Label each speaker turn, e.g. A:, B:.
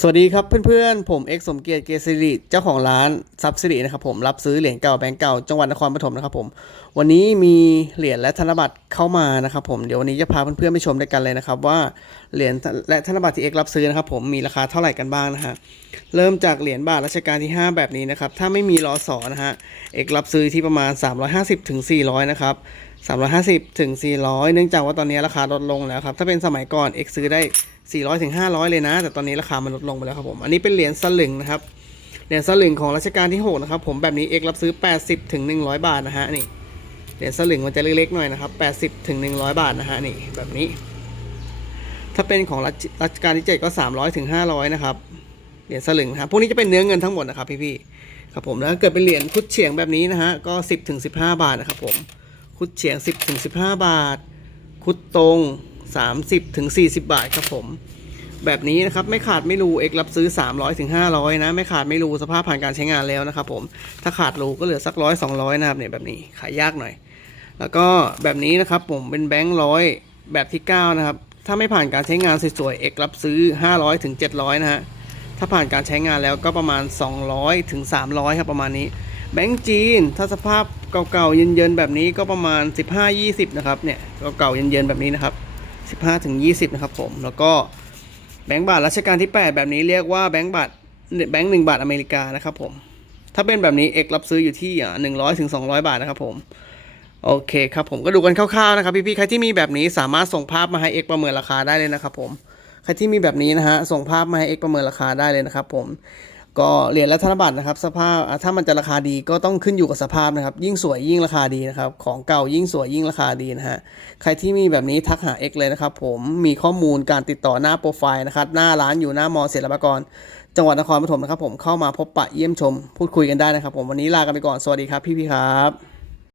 A: สวัสดีครับเพื่อนๆ ผมเอกสมเกียรติเกษริเจ้าของร้านซับซิรินะครับผมรับซื้อเหรียญเก่าแบงก์เก่าจังหวัดนครปฐมนะครับผมวันนี้มีเหรียญและธนบัตรเข้ามานะครับผมเดี๋ยววันนี้จะพาเพื่อนๆไปชมด้วยกันเลยนะครับว่าเหรียญและธนบัตรที่เอกรับซื้อนะครับผมมีราคาเท่าไหร่กันบ้างนะฮะเริ่มจากเหรียญบาทรัชกาลที่ 5 แบบนี้นะครับถ้าไม่มีรอสอนะฮะเอกรับซื้อที่ประมาณ 350ถึง400นะครับ350ถึง400 เนื่องจากว่าตอนนี้ราคาลดลงแล้วครับถ้าเป็นสมัยก่อนเอกซื้อได้ 400ถึง500 เลยนะ แต่ตอนนี้ราคามันลดลงไปแล้วครับผม อันนี้เป็นเหรียญสลึงนะครับ เหรียญสลึงของรัชกาลที่ 6 นะครับ ผมแบบนี้เอกรับซื้อ 80ถึง100 บาทนะฮะนี่ เหรียญสลึงมันจะเล็กๆหน่อยนะครับ80ถึง100 บาทนะฮะนี่แบบนี้ ถ้าเป็นของรัชรัชกาลที่ 7 ก็ 300ถึง500 นะครับ เหรียญสลึงนะครับพวกนี้จะเป็นเนื้อเงินทั้งหมดนะครับพี่ๆ ครับผมแล้วเกิดเป็นเหรียญคุดเฉียงแบบนี้นะฮะก็ 10ถึง15 บาทนะครับผม คุดเฉียง 10ถึง15 บาท คุดตรง 30ถึง40 บาทครับผม แบบนี้นะครับไม่ขาดไม่รูเอกรับซื้อ 300ถึง500 นะ ไม่ขาดไม่รูสภาพผ่านการใช้งานแล้วนะครับผมถ้าขาดรูก็เหลือสักร้อยสองร้อยนะครับเนี่ยแบบนี้ขายยากหน่อย แล้วก็แบบนี้นะครับผมเป็นแบงค์ร้อยแบบที่ 9 นะครับ ถ้าไม่ผ่านการใช้งานสวยๆเอกรับซื้อ 500ถึง700 นะฮะถ้าผ่านการใช้งานแล้วก็ประมาณ 200ถึง300 ครับประมาณนี้แบงค์จีน ถ้าสภาพเก่าๆเย็นๆแบบนี้ก็ประมาณ 15-20 นะครับเนี่ยเก่าๆเย็นๆแบบนี้นะครับ 15ถึง20 นะครับผม แล้วก็แบงก์บาทรัชกาลที่ 8 แบบนี้เรียกว่าแบงก์บาทแบงก์หนึ่งบาทอเมริกานะครับผม ถ้าเป็นแบบนี้เอกรับซื้ออยู่ที่หนึ่งร้อยถึงสองร้อยบาทนะครับผม โอเคครับผมก็ดูกันคร่าวๆนะครับพี่ๆ ใครที่มีแบบนี้สามารถส่งภาพมาให้เอกประเมินราคาได้เลยนะครับผม ใครที่มีแบบนี้นะฮะส่งภาพมาให้เอกประเมินราคาได้เลยนะครับผม ก็เหรียญและธนบัตรนะครับ สภาพถ้ามันจะราคาดีก็ต้องขึ้นอยู่กับสภาพนะครับ ยิ่งสวยยิ่งราคาดีนะครับ ของเก่ายิ่งสวยยิ่งราคาดีนะฮะใครที่มีแบบนี้ทักหา X เลยนะครับ ผมมีข้อมูลการติดต่อหน้าโปรไฟล์นะครับ หน้าร้านอยู่หน้ามอศิลปากร จังหวัดนครปฐมนะครับ ผมเข้ามาพบปะเยี่ยมชม พูดคุยกันได้นะครับ ผมวันนี้ลากันไปก่อนสวัสดีครับพี่ๆครับ